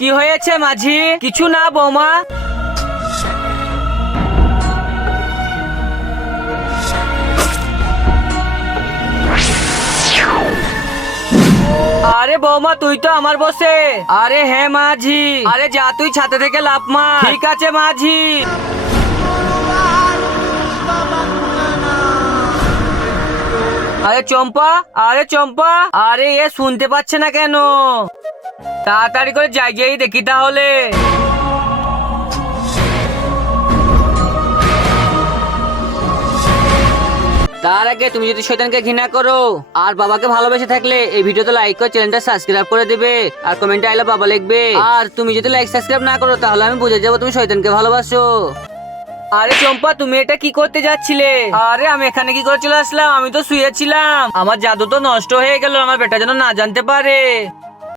কি হয়েছে মাঝি? কিছু না বৌমা। আরে বৌমা, তুই তো আমার বসে। আরে হ্যাঁ মাঝি, আরে যা তুই ছাদে থেকে লাফ মার। ঠিক আছে মাঝি। আরে চম্পা, আরে চম্পা, আরে এ শুনতে পাচ্ছে না কেন? তাড়াতাড়ি করে যাই গিয়েই দেখি তাহলে। তার আগে তুমি যদি শয়তানকে ঘৃণা করো আর বাবাকে ভালোবেসে থাকলে এই ভিডিওতে লাইক করে চ্যানেলটা সাবস্ক্রাইব করে দিবে আর কমেন্টে আই লাভ বাবা লিখবে। আর তুমি যদি লাইক সাবস্ক্রাইব না করো তাহলে আমি বুঝে যাবো তুমি শয়তানকে ভালোবাসো। আরে চম্পা, তুমি এটা কি করতে যাচ্ছিলে? আরে আমি এখানে কি করে চলে আসলাম? আমি তো শুয়েছিলাম। আমার জাদু তো নষ্ট হয়ে গেল, আমার বেটা যেন না জানতে পারে।